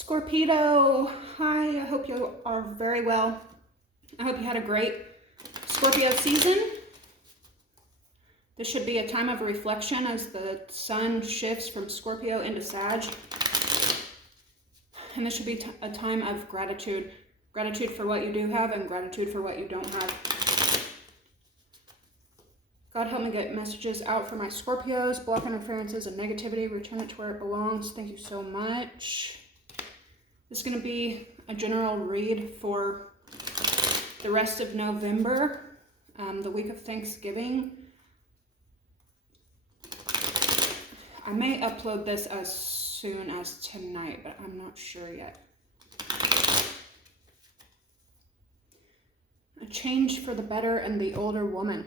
Scorpio, hi, I hope you are very well. I hope you had a great Scorpio season. This should be a time of reflection as the sun shifts from Scorpio into Sag. And this should be a time of gratitude. Gratitude for what you do have and gratitude for what you don't have. God help me get messages out for my Scorpios. Block interferences and negativity. Return it to where it belongs. Thank you so much. This is going to be a general read for the rest of November, the week of Thanksgiving. I may upload this as soon as tonight, but I'm not sure yet. A change for the better and the older woman.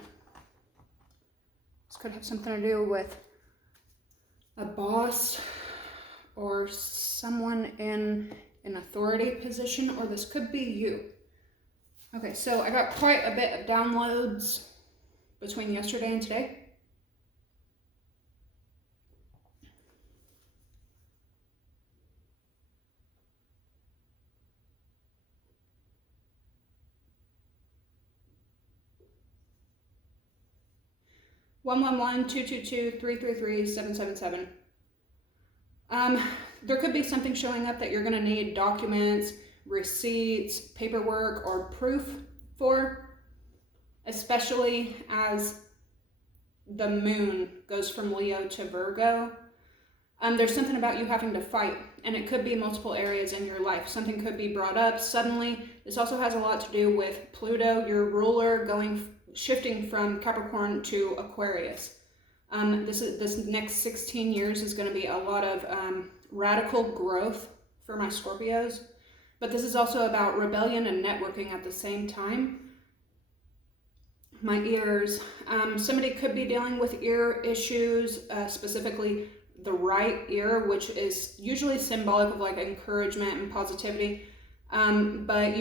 This could have something to do with a boss or someone in an authority position, or this could be you. Okay, so I got quite a bit of downloads between yesterday and today. One 222-333-777. There could be something showing up that you're going to need documents, receipts, paperwork, or proof for, especially as the moon goes from Leo to Virgo. There's something about you having to fight, and it could be multiple areas in your life. Something could be brought up suddenly. This also has a lot to do with Pluto, your ruler, shifting from Capricorn to Aquarius. This next 16 years is going to be a lot of radical growth for my Scorpios, but this is also about rebellion and networking at the same time. My ears, somebody could be dealing with ear issues, specifically the right ear, which is usually symbolic of like encouragement and positivity, but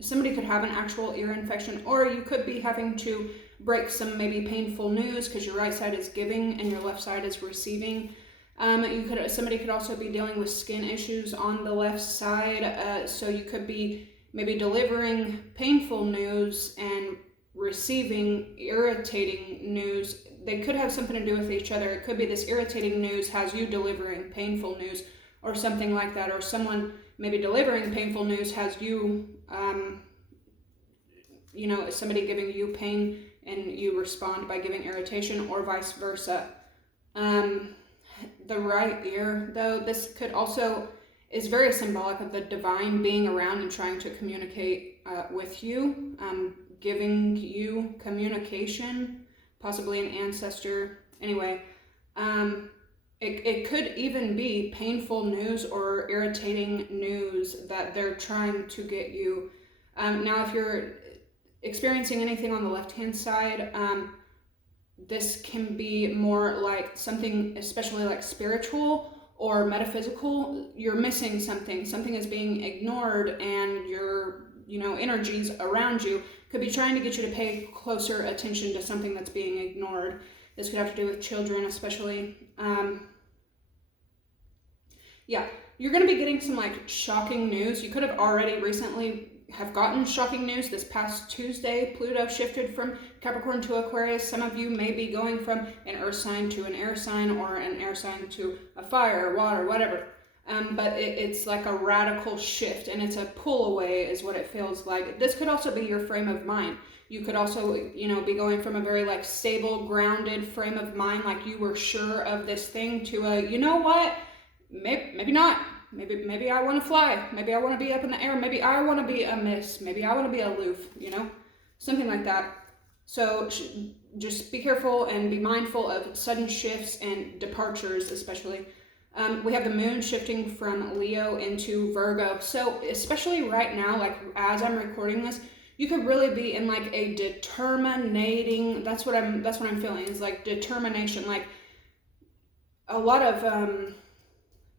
somebody could have an actual ear infection, or you could be having to break some maybe painful news because your right side is giving and your left side is receiving. Somebody could also be dealing with skin issues on the left side, so you could be maybe delivering painful news and receiving irritating news. They could have something to do with each other. It could be this irritating news has you delivering painful news or something like that, or someone maybe delivering painful news has you, somebody giving you pain and you respond by giving irritation, or vice versa. The right ear, though, this could also is very symbolic of the divine being around and trying to communicate with you, giving you communication, possibly an ancestor. Anyway, it could even be painful news or irritating news that they're trying to get you. Now, if you're experiencing anything on the left-hand side, this can be more like something, especially like spiritual or metaphysical. You're missing something. Something is being ignored, and your, energies around you could be trying to get you to pay closer attention to something that's being ignored. This could have to do with children, especially. You're going to be getting some like shocking news. You could have already recently have gotten shocking news. This past Tuesday, Pluto shifted from Capricorn to Aquarius. Some of you may be going from an earth sign to an air sign, or an air sign to a fire, water, whatever. But it's like a radical shift, and it's a pull away is what it feels like. This could also be your frame of mind. You could also, be going from a very like stable, grounded frame of mind, like you were sure of this thing, to a, you know what, maybe not. Maybe I want to fly. Maybe I want to be up in the air. Maybe I want to be a miss. Maybe I want to be aloof, something like that. So just be careful and be mindful of sudden shifts and departures, especially. We have the moon shifting from Leo into Virgo. So especially right now, like as I'm recording this, you could really be in like a determinating, that's what I'm feeling, is like determination, like a lot of,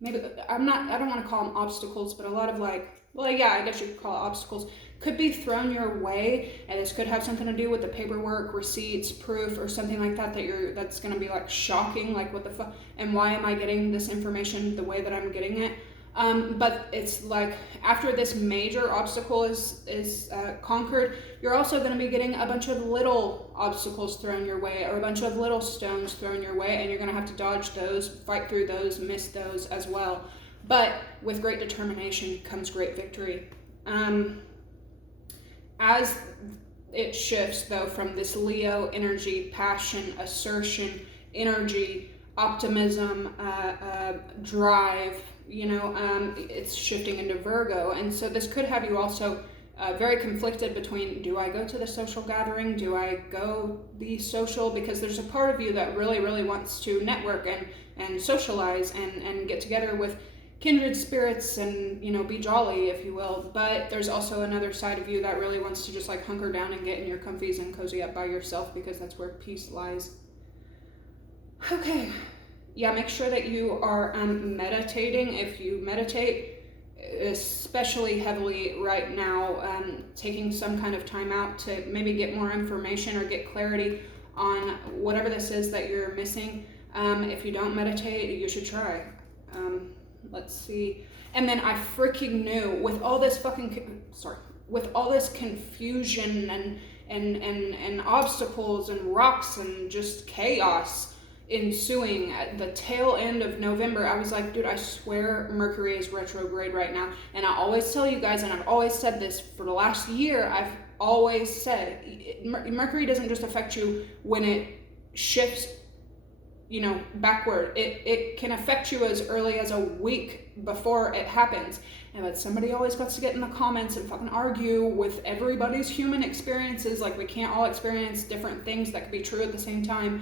I don't want to call them obstacles, but a lot of like well, yeah, I guess you could call it obstacles, could be thrown your way, and this could have something to do with the paperwork, receipts, proof, or something like that that's going to be like shocking, like what the fuck, and why am I getting this information the way that I'm getting it? But it's like after this major obstacle is conquered, you're also going to be getting a bunch of little obstacles thrown your way, or a bunch of little stones thrown your way, and you're going to have to dodge those, fight through those, miss those as well. But with great determination comes great victory. As it shifts, though, from this Leo energy, passion, assertion, energy, optimism, drive, it's shifting into Virgo. And so this could have you also very conflicted between, do I go to the social gathering? Do I go be social? Because there's a part of you that really, really wants to network and socialize and get together with kindred spirits and, be jolly, if you will. But there's also another side of you that really wants to just like hunker down and get in your comfies and cozy up by yourself, because that's where peace lies. Okay. Yeah, make sure that you are meditating. If you meditate, especially heavily right now, taking some kind of time out to maybe get more information or get clarity on whatever this is that you're missing. If you don't meditate, you should try. Let's see. And then I freaking knew with all this with all this confusion and obstacles and rocks and just chaos ensuing at the tail end of November, I was like, dude, I swear Mercury is retrograde right now. And I always tell you guys, and I've always said this for the last year, I've always said, Mercury doesn't just affect you when it shifts backward. It can affect you as early as a week before it happens. And but somebody always wants to get in the comments and fucking argue with everybody's human experiences, like we can't all experience different things that could be true at the same time.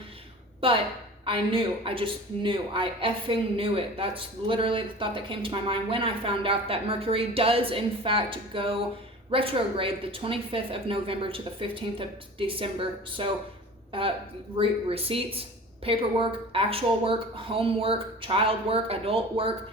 But I just knew, I effing knew it. That's literally the thought that came to my mind when I found out that Mercury does in fact go retrograde the 25th of November to the 15th of December. So receipts, paperwork, actual work, homework, child work, adult work.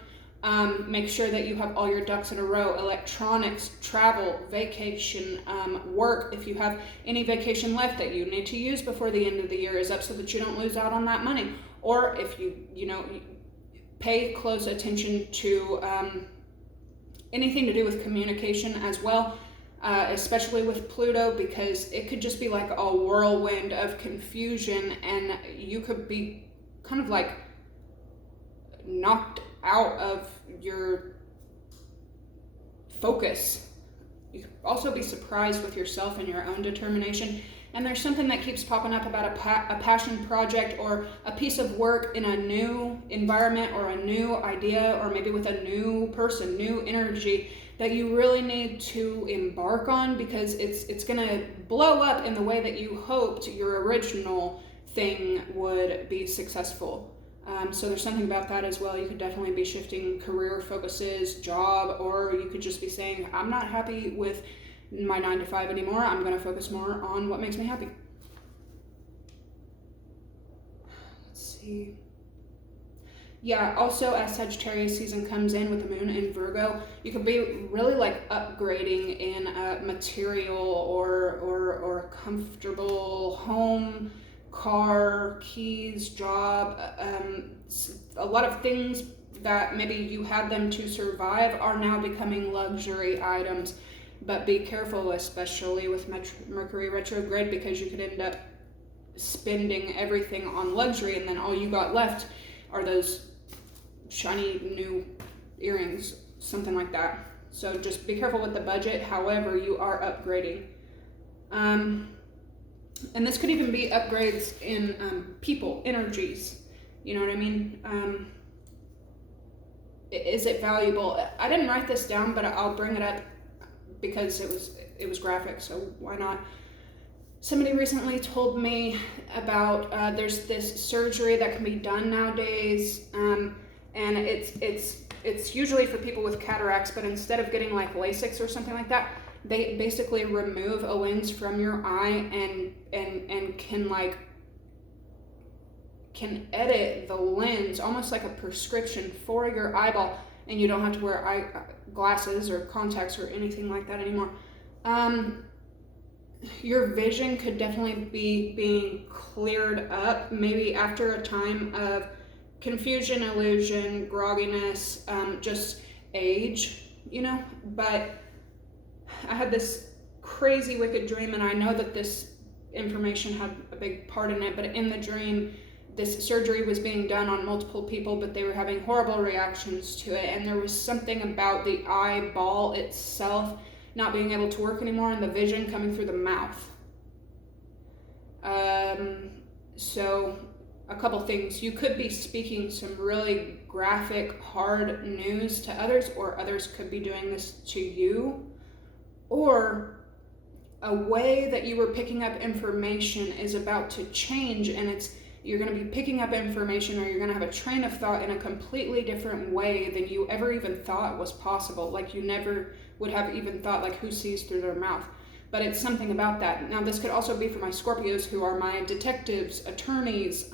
Make sure that you have all your ducks in a row. Electronics, travel, vacation, work. If you have any vacation left that you need to use before the end of the year is up so that you don't lose out on that money. Or if you pay close attention to anything to do with communication as well, especially with Pluto, because it could just be like a whirlwind of confusion and you could be kind of like knocked out of your focus. You could also be surprised with yourself and your own determination. And there's something that keeps popping up about a passion project or a piece of work in a new environment or a new idea or maybe with a new person, new energy that you really need to embark on, because it's going to blow up in the way that you hoped your original thing would be successful. So there's something about that as well. You could definitely be shifting career focuses, job, or you could just be saying, I'm not happy with my 9 to 5 anymore. I'm going to focus more on what makes me happy. Let's see. Yeah, also as Sagittarius season comes in with the moon in Virgo, you could be really like upgrading in a material or a comfortable home, car, keys, job. A lot of things that maybe you had them to survive are now becoming luxury items. But be careful, especially with Mercury retrograde, because you could end up spending everything on luxury and then all you got left are those shiny new earrings, something like that. So just be careful with the budget. However, you are upgrading. And this could even be upgrades in people, energies. You know what I mean? Is it valuable? I didn't write this down, but I'll bring it up because it was graphic, so why not? Somebody recently told me about there's this surgery that can be done nowadays, and it's usually for people with cataracts, but instead of getting like LASIK or something like that, they basically remove a lens from your eye and can edit the lens almost like a prescription for your eyeball and you don't have to wear glasses or contacts or anything like that anymore. Your vision could definitely be being cleared up, maybe after a time of confusion, illusion, grogginess, just age, you know. But I had this crazy wicked dream, and I know that this information had a big part in it, but in the dream, this surgery was being done on multiple people, but they were having horrible reactions to it, and there was something about the eyeball itself not being able to work anymore, and the vision coming through the mouth. So a couple things. You could be speaking some really graphic, hard news to others, or others could be doing this to you. Or a way that you were picking up information is about to change, and you're going to be picking up information, or you're going to have a train of thought in a completely different way than you ever even thought was possible. Like you never would have even thought, like, who sees through their mouth? But it's something about that. Now, this could also be for my Scorpios, who are my detectives, attorneys,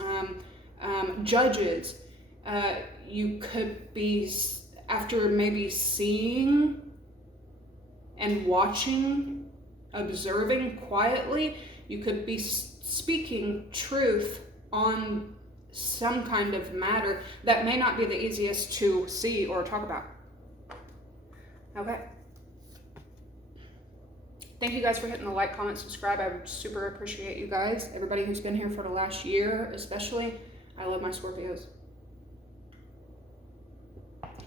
judges. You could be, after maybe seeing and watching, observing quietly, you could be speaking truth on some kind of matter that may not be the easiest to see or talk about. Okay. Thank you guys for hitting the like, comment, subscribe. I would super appreciate you guys. Everybody who's been here for the last year, especially. I love my Scorpios.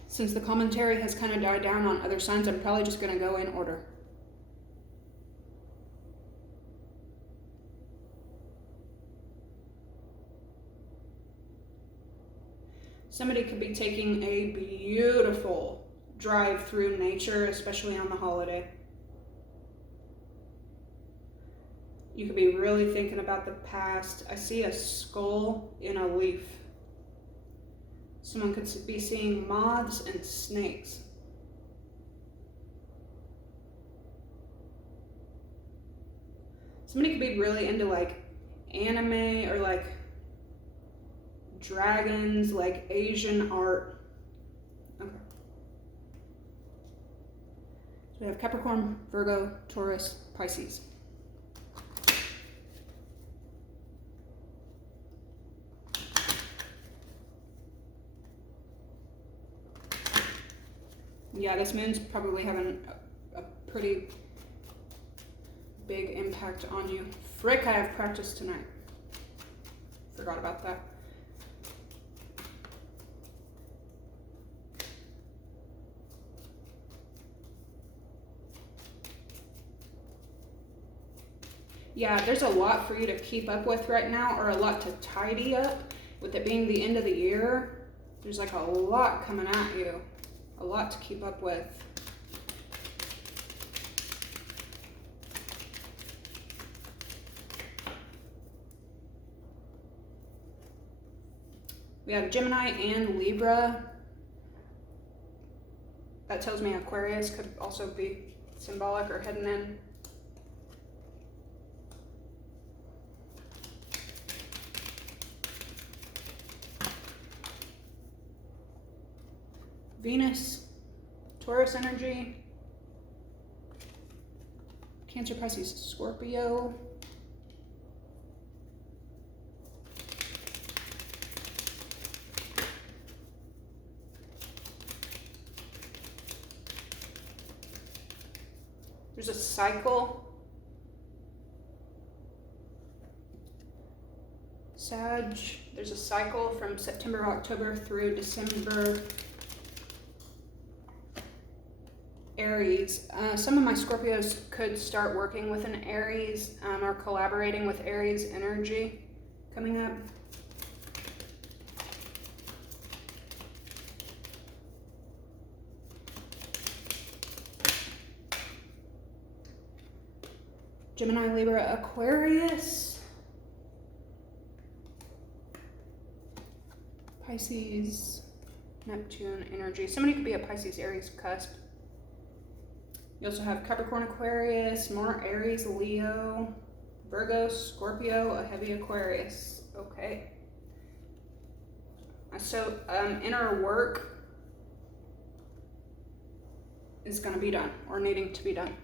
Since the commentary has kind of died down on other signs, I'm probably just going to go in order. Somebody could be taking a beautiful drive through nature, especially on the holiday. You could be really thinking about the past. I see a skull in a leaf. Someone could be seeing moths and snakes. Somebody could be really into like anime or like dragons, like Asian art. Okay. So we have Capricorn, Virgo, Taurus, Pisces. Yeah, this moon's probably having a pretty big impact on you. Frick, I have practice tonight. Forgot about that. Yeah, there's a lot for you to keep up with right now, or a lot to tidy up. With it being the end of the year, there's like a lot coming at you. A lot to keep up with. We have Gemini and Libra. That tells me Aquarius could also be symbolic or heading in. Venus, Taurus energy, Cancer, Pisces, Scorpio. There's a cycle. Sag, there's a cycle from September, October through December. Aries. Some of my Scorpios could start working with an Aries or collaborating with Aries energy coming up. Gemini, Libra, Aquarius. Pisces, Neptune energy. Somebody could be a Pisces, Aries cusp. You also have Capricorn, Aquarius, more Aries, Leo, Virgo, Scorpio, a heavy Aquarius. Okay. So inner work, is going to be done or needing to be done.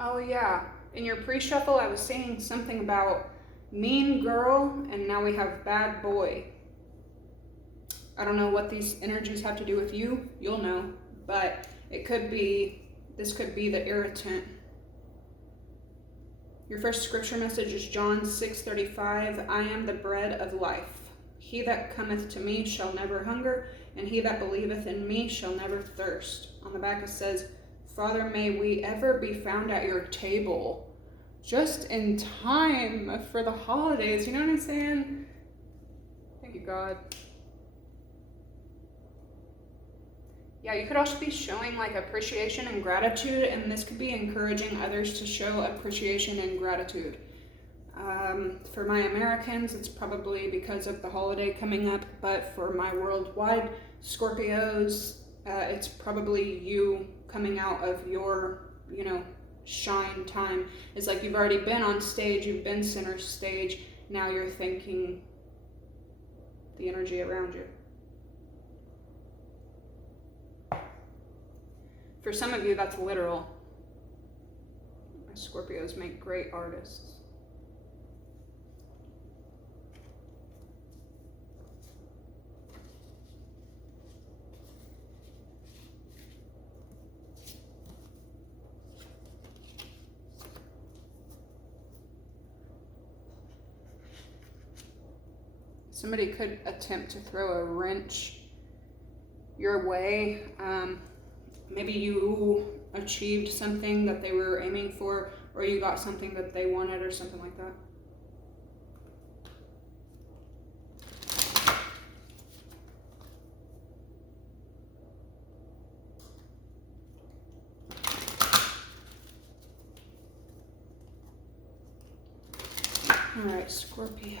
Oh yeah, in your pre-shuffle I was saying something about mean girl, and now we have bad boy. I don't know what these energies have to do with you, you'll know, but it could be, this could be the irritant. Your first scripture message is John 6:35, I am the bread of life. He that cometh to me shall never hunger, and he that believeth in me shall never thirst. On the back it says, Father, may we ever be found at your table, just in time for the holidays. You know what I'm saying? Thank you, God. Yeah, you could also be showing like appreciation and gratitude, and this could be encouraging others to show appreciation and gratitude. For my Americans, it's probably because of the holiday coming up, but for my worldwide Scorpios, it's probably you coming out of your, shine time. It's like you've already been on stage, you've been center stage, now you're thanking the energy around you. For some of you, that's literal. Scorpios make great artists. Somebody could attempt to throw a wrench your way. Maybe you achieved something that they were aiming for, or you got something that they wanted, or something like that. All right, Scorpio.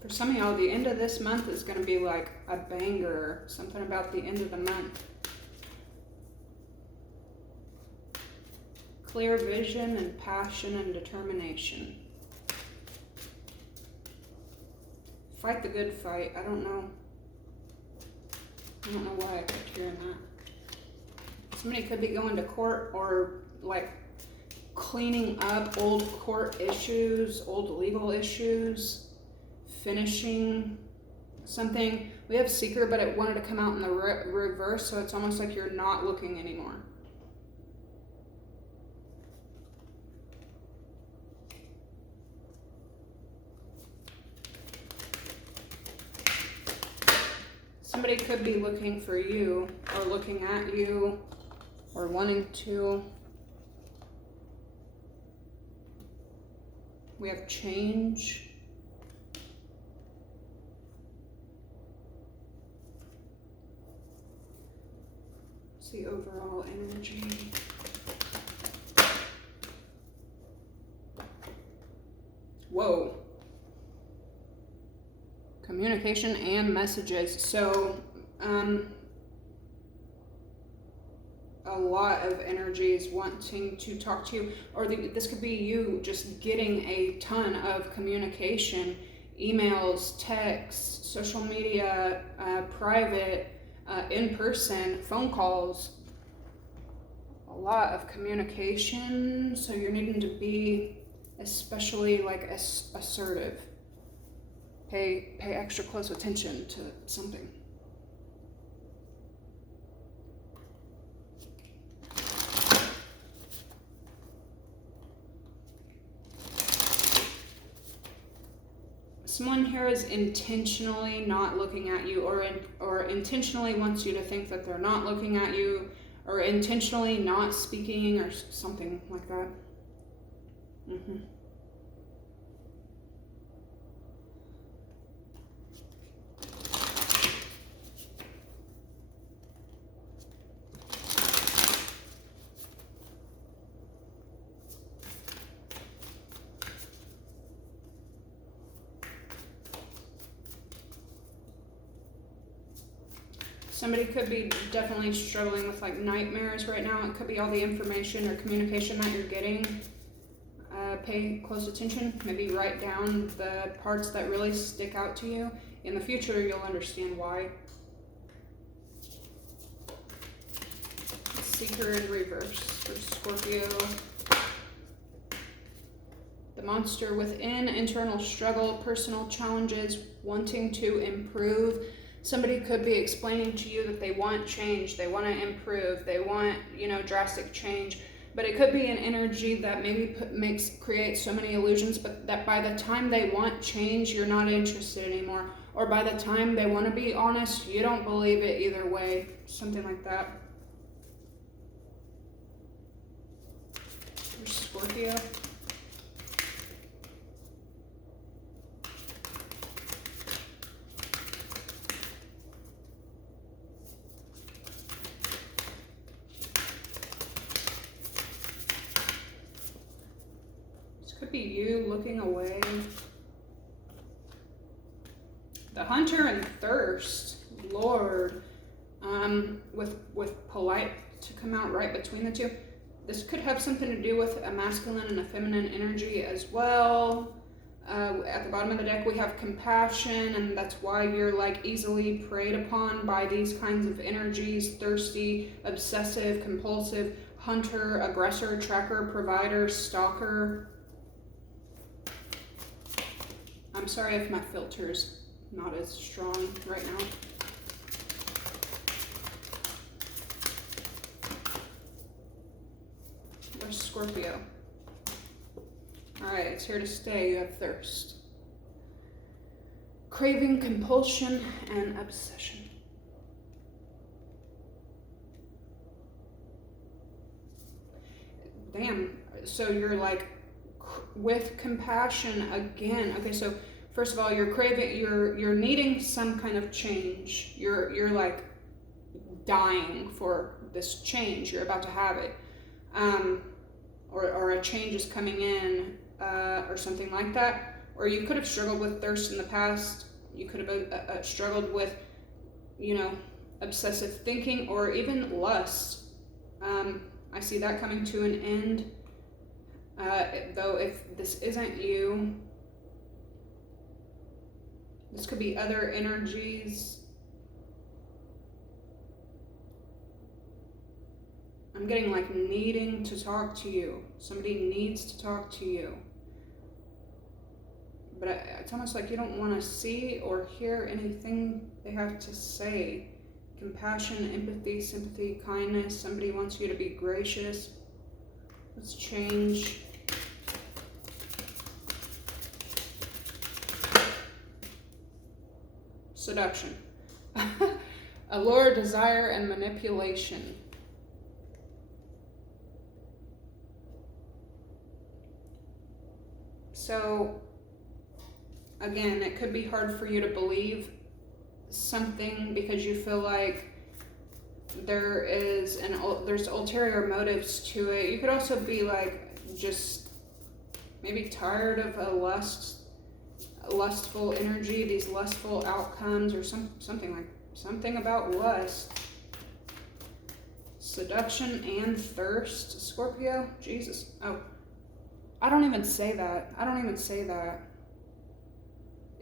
For some of y'all, the end of this month is going to be like a banger. Something about the end of the month. Clear vision and passion and determination. Fight the good fight. I don't know why I kept hearing that. Somebody could be going to court or like cleaning up old court issues, old legal issues. Finishing something. We have seeker, but it wanted to come out in the reverse, so it's almost like you're not looking anymore. Somebody could be looking for you, or looking at you, or wanting to. We have change. The overall energy. Whoa. Communication and messages. So, a lot of energies wanting to talk to you, or this could be you just getting a ton of communication, emails, texts, social media, private, in person, phone calls, a lot of communication. So you're needing to be especially like assertive. Pay extra close attention to something. Someone here is intentionally not looking at you, or intentionally wants you to think that they're not looking at you, or intentionally not speaking, or something like that. Somebody could be definitely struggling with like nightmares right now. It could be all the information or communication that you're getting. Pay close attention. Maybe write down the parts that really stick out to you. In the future, you'll understand why. Seeker in reverse for Scorpio. The monster within, internal struggle, personal challenges, wanting to improve. Somebody could be explaining to you that they want change, they want to improve, they want, drastic change. But it could be an energy that maybe creates so many illusions, but that by the time they want change, you're not interested anymore. Or by the time they want to be honest, you don't believe it either way. Something like that. For Scorpio. Could be you looking away. The Hunter and Thirst, Lord, with polite to come out right between the two. This could have something to do with a masculine and a feminine energy as well. At the bottom of the deck, we have compassion, and that's why you're like easily preyed upon by these kinds of energies: thirsty, obsessive, compulsive, hunter, aggressor, tracker, provider, stalker. I'm sorry if my filter's not as strong right now. Where's Scorpio? Alright, it's here to stay. You have thirst. Craving, compulsion, and obsession. Damn. So you're like with compassion again. Okay, so first of all, you're craving, you're needing some kind of change. You're like dying for this change. You're about to have it, or a change is coming in, or something like that. Or you could have struggled with thirst in the past. You could have struggled with, obsessive thinking, or even lust. I see that coming to an end. Though if this isn't you, this could be other energies. I'm getting like needing to talk to you. Somebody needs to talk to you. But it's almost like you don't want to see or hear anything they have to say. Compassion, empathy, sympathy, kindness. Somebody wants you to be gracious. Let's change. Seduction. Allure, desire, and manipulation. So, again, it could be hard for you to believe something because you feel like there's ulterior motives to it. You could also be like just maybe tired of a lustful energy, these lustful outcomes, or something about lust. Seduction and thirst, Scorpio. Jesus. Oh, I don't even say that.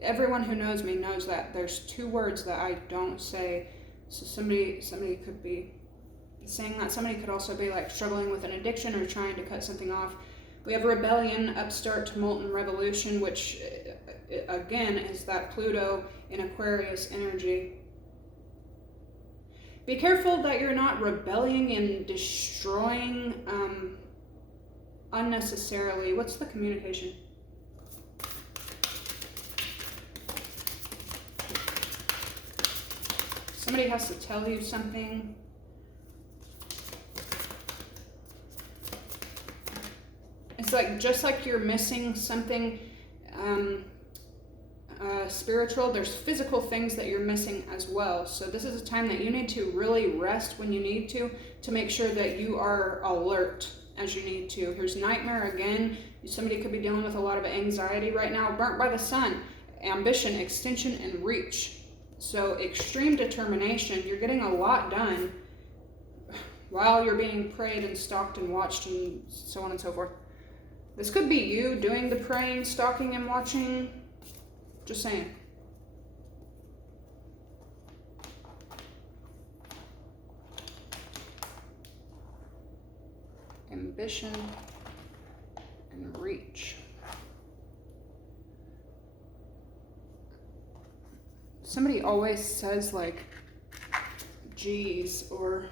Everyone who knows me knows that there's two words that I don't say. So somebody could be saying that. Somebody could also be like struggling with an addiction or trying to cut something off. We have rebellion, upstart, tumult, and revolution, which again is that Pluto in Aquarius energy. Be careful that you're not rebelling and destroying unnecessarily. What's the communication? Somebody has to tell you something. It's like, just like you're missing something spiritual, there's physical things that you're missing as well. So this is a time that you need to really rest when you need to make sure that you are alert as you need to. Here's nightmare again. Somebody could be dealing with a lot of anxiety right now. Burnt by the sun, ambition, extension, and reach. So extreme determination, you're getting a lot done while you're being prayed and stalked and watched and so on and so forth. This could be you doing the praying, stalking, and watching. Just saying. Ambition and reach. Somebody always says like, geez, or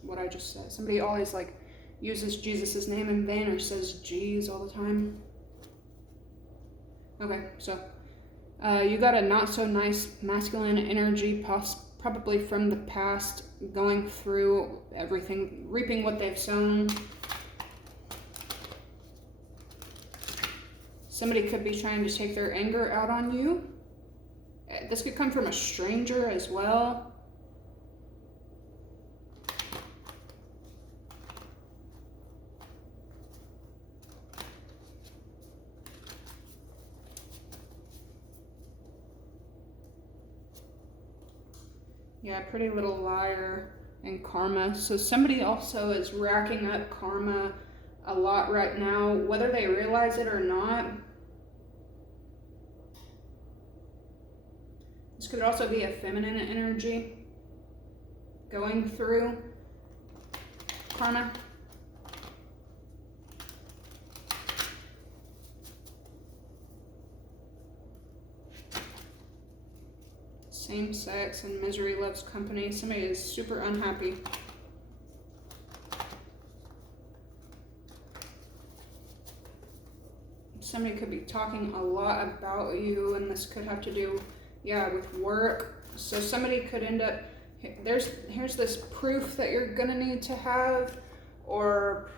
what I just said. Somebody always like uses Jesus's name in vain or says geez all the time. Okay, so you got a not so nice masculine energy, probably from the past, going through everything, reaping what they've sown. Somebody could be trying to take their anger out on you. This could come from a stranger as well. Yeah, Pretty Little Liar and karma. So somebody also is racking up karma a lot right now, whether they realize it or not. This could also be a feminine energy going through karma. Same sex and misery loves company. Somebody is super unhappy. Somebody could be talking a lot about you, and this could have to do, yeah, with work. So somebody could end up, here's this proof that you're gonna need to have, or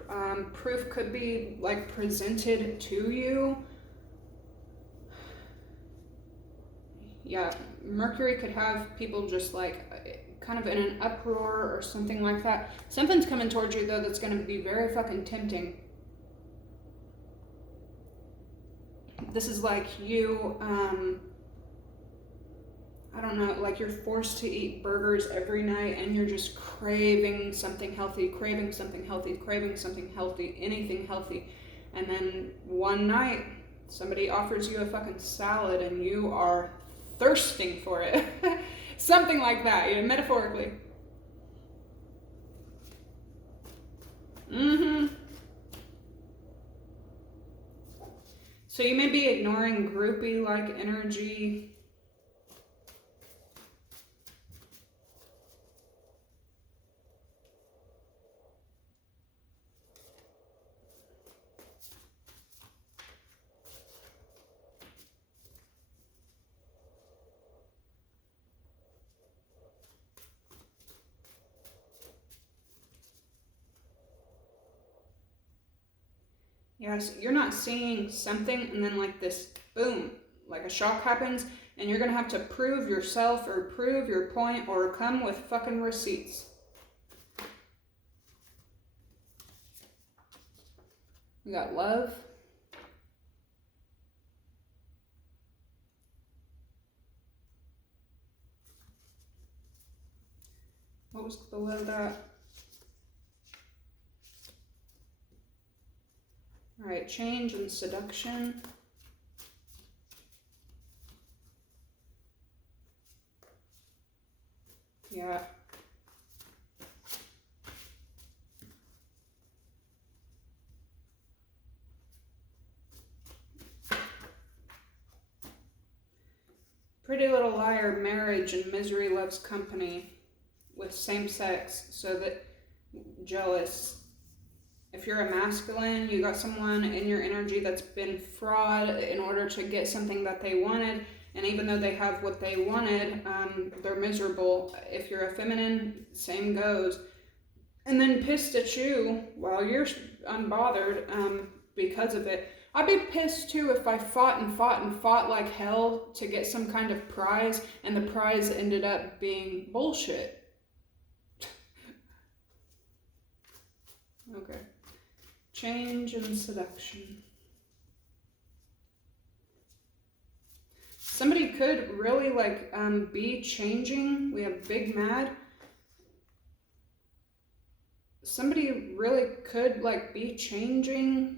proof could be like presented to you. Yeah, Mercury could have people just like kind of in an uproar or something like that. Something's coming towards you though that's going to be very fucking tempting. This is like you, I don't know, like you're forced to eat burgers every night and you're just craving something healthy, craving something healthy, craving something healthy, anything healthy. And then one night somebody offers you a fucking salad and you are thirsting for it. Something like that, you know, metaphorically. So you may be ignoring groupie-like energy. Yes, you're not seeing something and then like this, boom, like a shock happens and you're going to have to prove yourself or prove your point or come with fucking receipts. We got love. What was below that? All right, change and seduction. Yeah. Pretty Little Liar, marriage and misery loves company with same sex, so that jealous. If you're a masculine, you got someone in your energy that's been fraud in order to get something that they wanted, and even though they have what they wanted, they're miserable. If you're a feminine, same goes. And then pissed at you while you're unbothered because of it. I'd be pissed too if I fought and fought and fought like hell to get some kind of prize, and the prize ended up being bullshit. Okay. Change and seduction. Somebody could really like be changing. We have big mad. Somebody really could like be changing.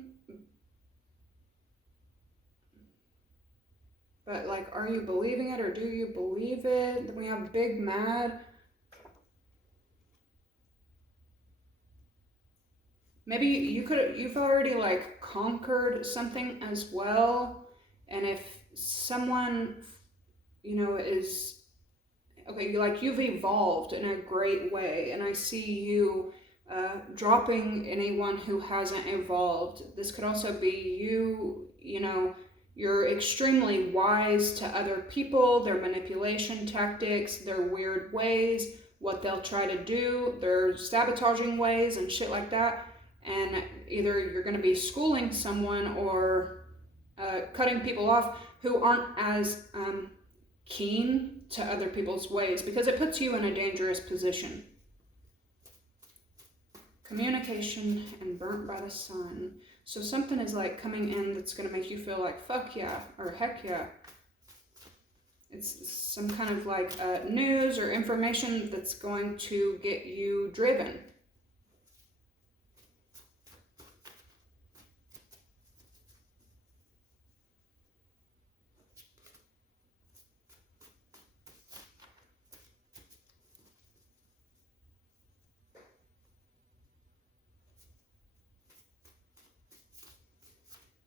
But like, are you believing it or do you believe it? Then we have big mad. Maybe you've already like conquered something as well. And if someone, you know, is, okay, like you've evolved in a great way. And I see you dropping anyone who hasn't evolved. This could also be you, you know, you're extremely wise to other people, their manipulation tactics, their weird ways, what they'll try to do, their sabotaging ways and shit like that. And either you're going to be schooling someone or cutting people off who aren't as keen to other people's ways, because it puts you in a dangerous position. Communication and burnt by the sun. So something is like coming in that's going to make you feel like fuck yeah or heck yeah. It's some kind of like news or information that's going to get you driven.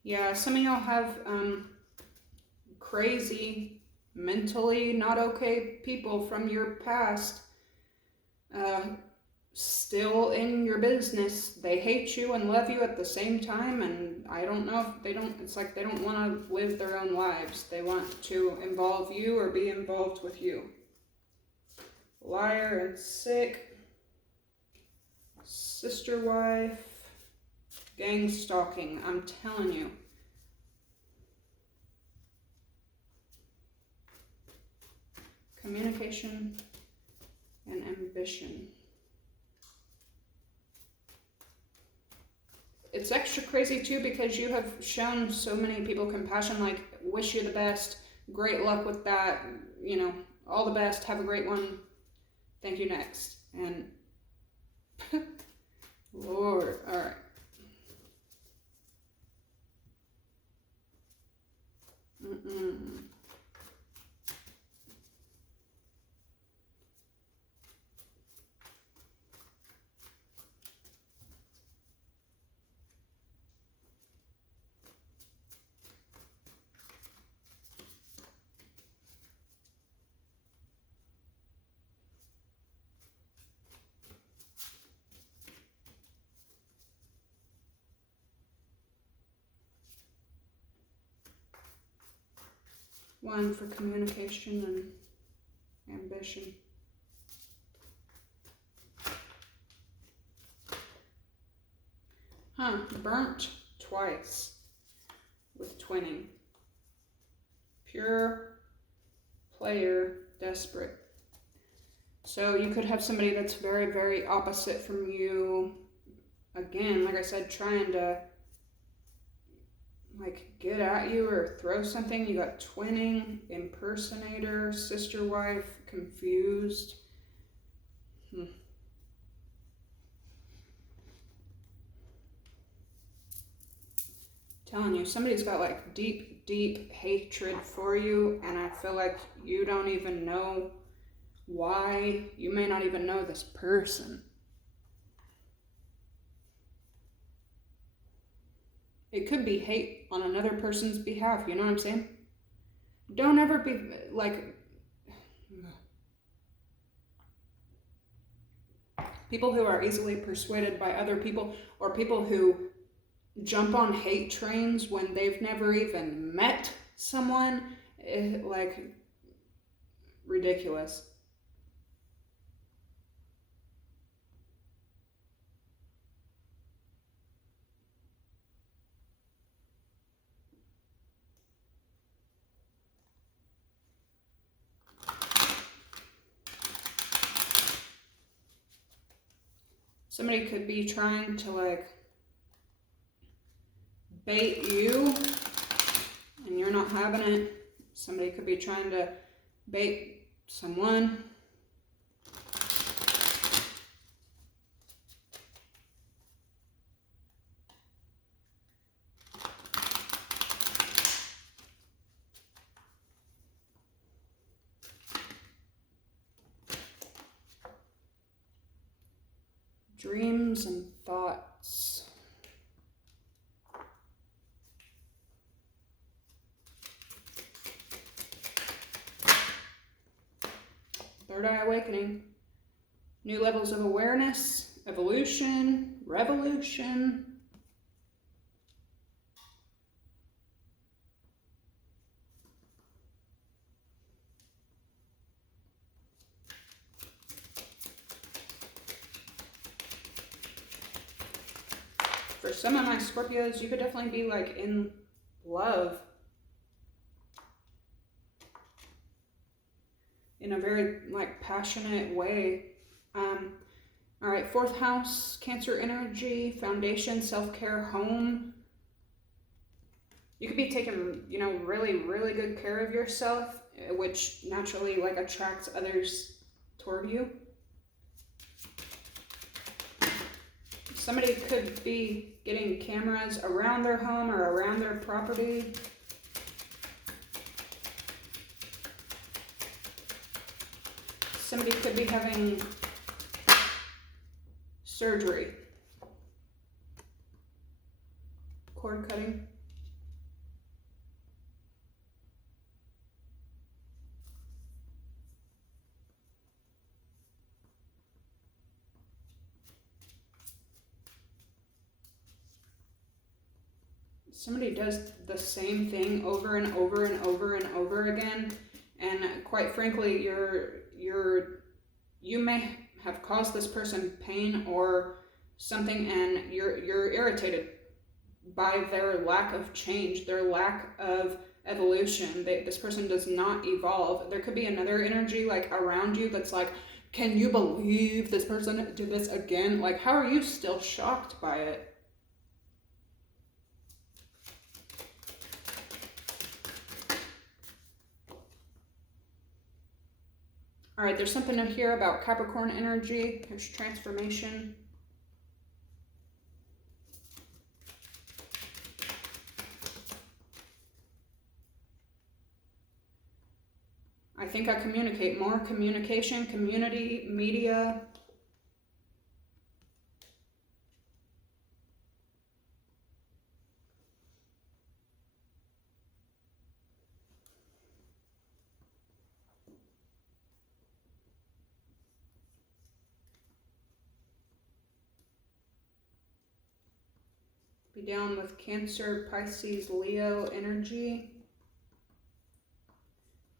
Yeah, some of y'all have crazy, mentally not okay people from your past still in your business. They hate you and love you at the same time, and I don't know if they don't, it's like they don't want to live their own lives. They want to involve you or be involved with you. Liar and sick. Sister wife. Gang stalking, I'm telling you. Communication and ambition. It's extra crazy too because you have shown so many people compassion, like wish you the best, great luck with that, you know, all the best, have a great one, thank you, next. And Lord, all right. One for communication and ambition. Burnt twice with twinning. Pure player, desperate. So you could have somebody that's very, very opposite from you. Again, like I said, trying to like get at you or throw something. You got twinning, impersonator, sister wife, confused. Telling you, somebody's got like deep, deep hatred for you, and I feel like you don't even know why. You may not even know this person. It could be hate on another person's behalf, you know what I'm saying? Don't ever be like, people who are easily persuaded by other people, or people who jump on hate trains when they've never even met someone, like, ridiculous. Somebody could be trying to like bait you and you're not having it. Somebody could be trying to bait someone. Dreams and thoughts. Third eye awakening. New levels of awareness, evolution, revolution. For some of my Scorpios, you could definitely be like in love in a very like passionate way. All right, fourth house, Cancer energy, foundation, self-care, home. You could be taking, you know, really, really good care of yourself, which naturally like attracts others toward you. Somebody could be getting cameras around their home or around their property. Somebody could be having surgery, cord cutting. Somebody does the same thing over and over and over and over again, and quite frankly, you may have caused this person pain or something, and you're irritated by their lack of change, their lack of evolution. This person does not evolve. There could be another energy like around you that's like, can you believe this person did this again? Like, how are you still shocked by it? All right, there's something in here about Capricorn energy. There's transformation. I think I communicate more. Communication, community, media. Be down with Cancer, Pisces, Leo energy.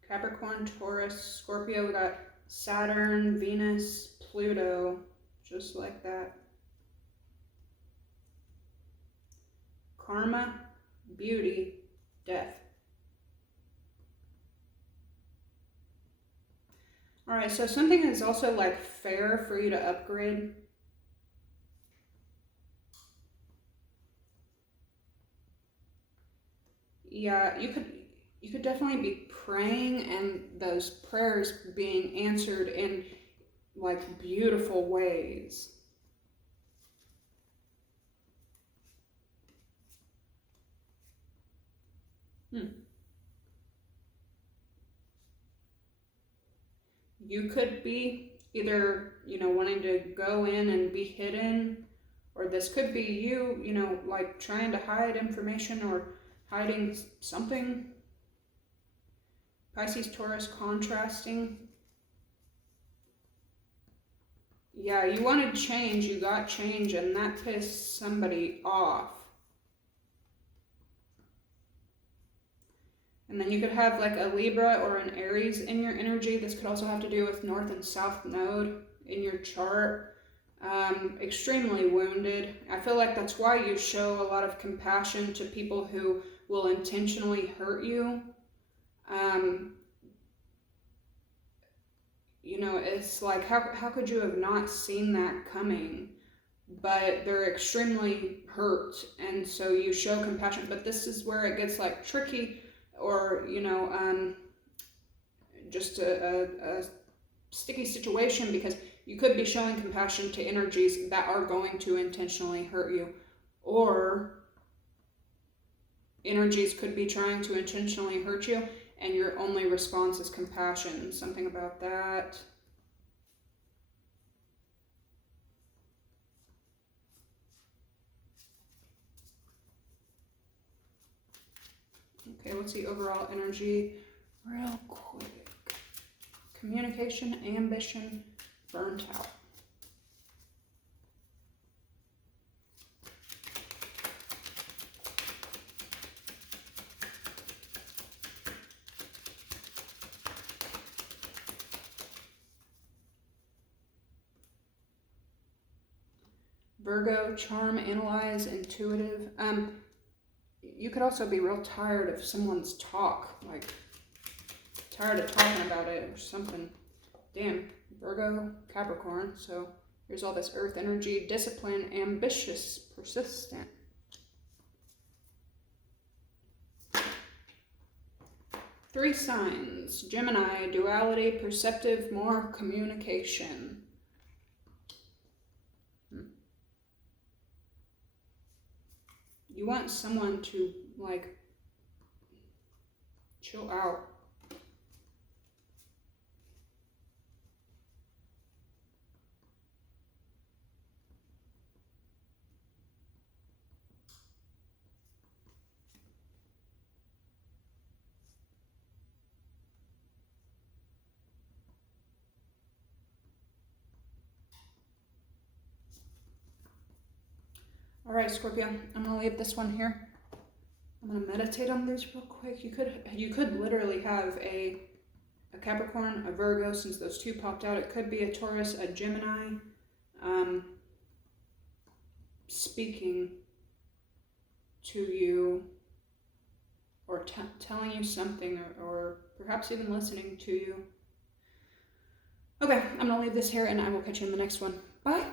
Capricorn, Taurus, Scorpio. We got Saturn, Venus, Pluto, just like that. Karma, beauty, death. All right, so something is also like fair for you to upgrade. Yeah, you could definitely be praying and those prayers being answered in like beautiful ways. You could be either, you know, wanting to go in and be hidden, or this could be you, you know, like trying to hide information or hiding something. Pisces, Taurus, contrasting. Yeah, you wanted change, you got change, and that pissed somebody off. And then you could have like a Libra or an Aries in your energy. This could also have to do with North and South Node in your chart. Extremely wounded. I feel like that's why you show a lot of compassion to people who will intentionally hurt you. You know, it's like, how could you have not seen that coming? But they're extremely hurt, and so you show compassion. But this is where it gets like tricky or, you know, just a sticky situation, because you could be showing compassion to energies that are going to intentionally hurt you, or energies could be trying to intentionally hurt you and your only response is compassion. Something about that. Okay, what's the overall energy real quick? Communication, ambition, burnt out. Virgo, charm, analyze, intuitive. You could also be real tired of someone's talk, like tired of talking about it or something. Damn, Virgo, Capricorn. So here's all this earth energy, discipline, ambitious, persistent. Three signs: Gemini, duality, perceptive, more communication. You want someone to, like, chill out. All right, Scorpio, I'm gonna leave this one here. I'm gonna meditate on these real quick. You could literally have a Capricorn, a Virgo, since those two popped out. It could be a Taurus, a Gemini, speaking to you, or telling you something, or perhaps even listening to you. Okay, I'm gonna leave this here and I will catch you in the next one. Bye.